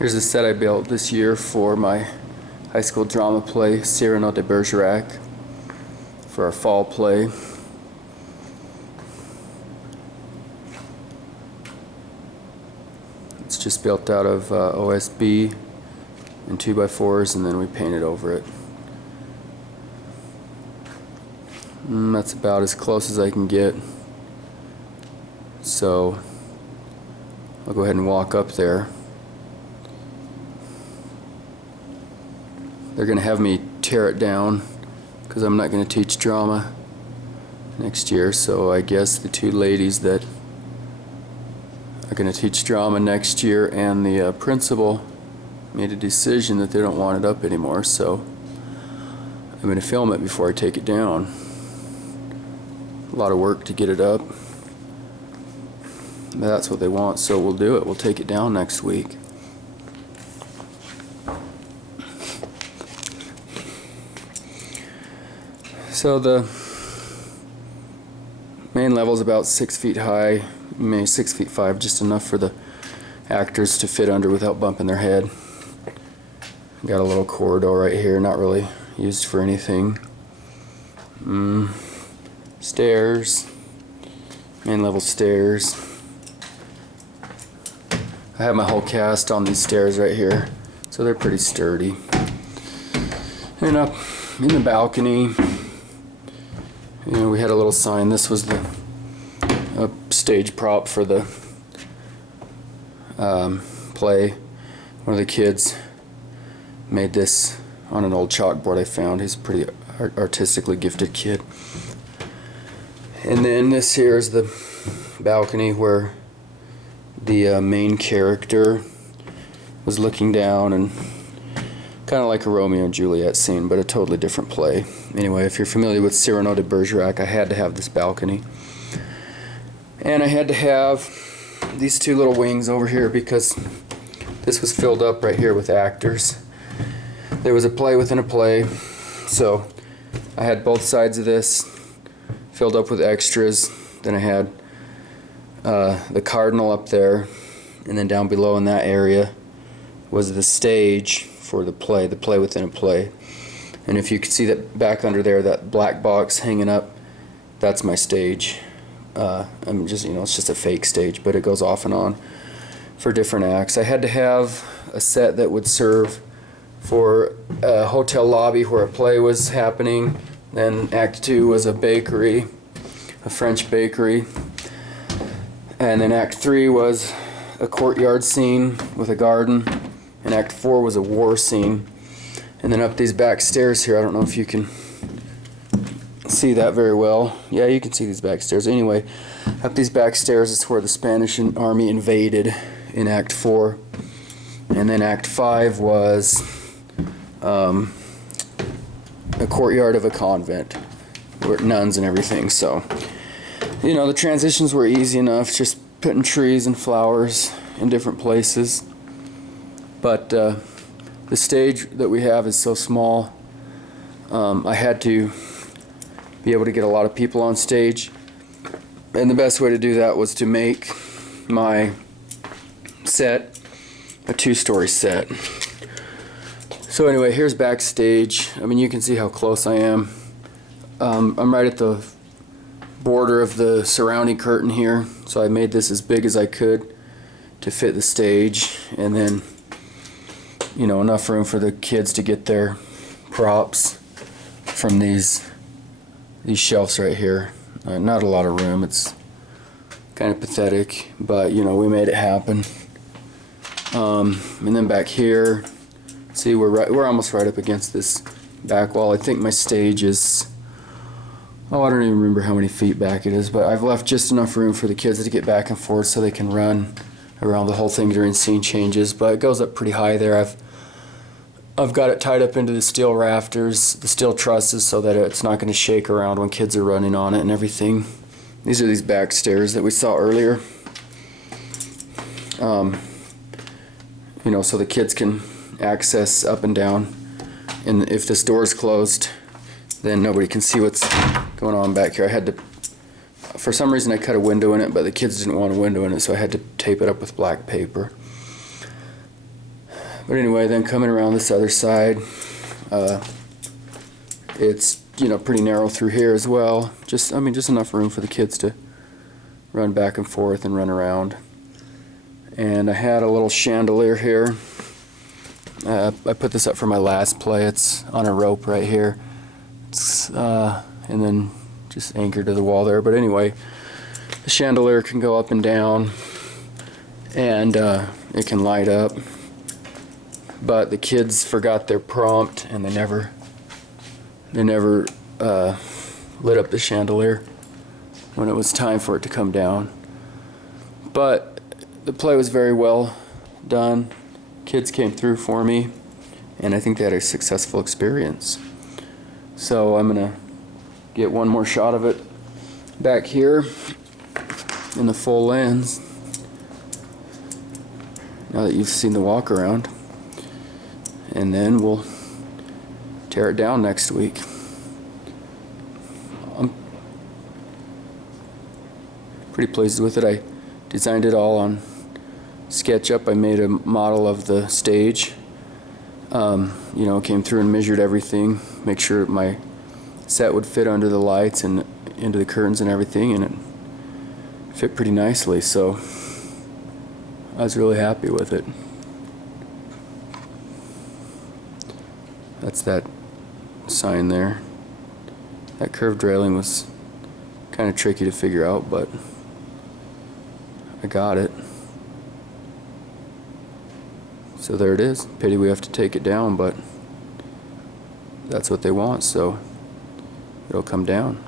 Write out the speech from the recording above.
Here's the set I built this year for my high school drama play, Cyrano de Bergerac, for our fall play. It's just built out of OSB and 2x4s, and then we painted over it. That's about as close as I can get. So I'll go ahead and walk up there. They're going to have me tear it down because I'm not going to teach drama next year, so I guess the two ladies that are going to teach drama next year and the principal made a decision that they don't want it up anymore, so I'm going to film it before I take it down. A lot of work to get it up, but that's what they want, so we'll do it. We'll take it down next week. So the main level is about 6 feet high, maybe 6'5", just enough for the actors to fit under without bumping their head. Got a little corridor right here, not really used for anything. Stairs, main level stairs. I have my whole cast on these stairs right here, so they're pretty sturdy. And up in the balcony, we had a little sign. This was the stage prop for the play. One of the kids made this on an old chalkboard I found. He's a pretty artistically gifted kid. And then this here is the balcony where the main character was looking down, and kind of like a Romeo and Juliet scene, but a totally different play. Anyway, if you're familiar with Cyrano de Bergerac, I had to have this balcony. And I had to have these two little wings over here because this was filled up right here with actors. There was a play within a play, so I had both sides of this filled up with extras. Then I had the Cardinal up there, and then down below in that area was the stage for the play within a play. And if you could see that back under there, that black box hanging up, that's my stage. I'm just, it's just a fake stage, but it goes off and on for different acts. I had to have a set that would serve for a hotel lobby where a play was happening. Then Act 2 was a bakery, a French bakery. And then Act 3 was a courtyard scene with a garden. And Act 4 was a war scene. And then up these back stairs here, I don't know if you can see that very well. Yeah, you can see these back stairs. Anyway, up these back stairs is where the Spanish army invaded in Act 4. And then Act 5 was a courtyard of a convent, where nuns and everything. So, the transitions were easy enough, just putting trees and flowers in different places. But the stage that we have is so small, I had to be able to get a lot of people on stage, and the best way to do that was to make my set a 2-story set. So anyway, here's backstage. You can see how close I am. I'm right at the border of the surrounding curtain here, so I made this as big as I could to fit the stage, and then enough room for the kids to get their props from these shelves right here. Not a lot of room. It's kind of pathetic, but we made it happen. And then back here, see, we're almost right up against this back wall. I think my stage is, I don't even remember how many feet back it is, but I've left just enough room for the kids to get back and forth so they can run around the whole thing during scene changes. But it goes up pretty high there. I've got it tied up into the steel rafters, the steel trusses, so that it's not going to shake around when kids are running on it and everything. These are these back stairs that we saw earlier. So the kids can access up and down. And if this door is closed, then nobody can see what's going on back here. I had to, for some reason I cut a window in it, but the kids didn't want a window in it, so I had to tape it up with black paper. But anyway, then coming around this other side, it's, you know, pretty narrow through here as well. Just enough room for the kids to run back and forth and run around. And I had a little chandelier here. I put this up for my last play. It's on a rope right here. It's, and then just anchored to the wall there. But anyway, the chandelier can go up and down, and it can light up. But the kids forgot their prompt, and they never lit up the chandelier when it was time for it to come down. But the play was very well done. Kids came through for me, and I think they had a successful experience. So I'm gonna get one more shot of it back here in the full lens now that you've seen the walk around, and then we'll tear it down next week. I'm pretty pleased with it. I designed it all on SketchUp. I made a model of the stage. You know, came through and measured everything, make sure my set would fit under the lights and into the curtains and everything, and it fit pretty nicely, so I was really happy with it. That's that sign there. That curved railing was kind of tricky to figure out, but I got it. So there it is. Pity we have to take it down, but that's what they want, so it'll come down.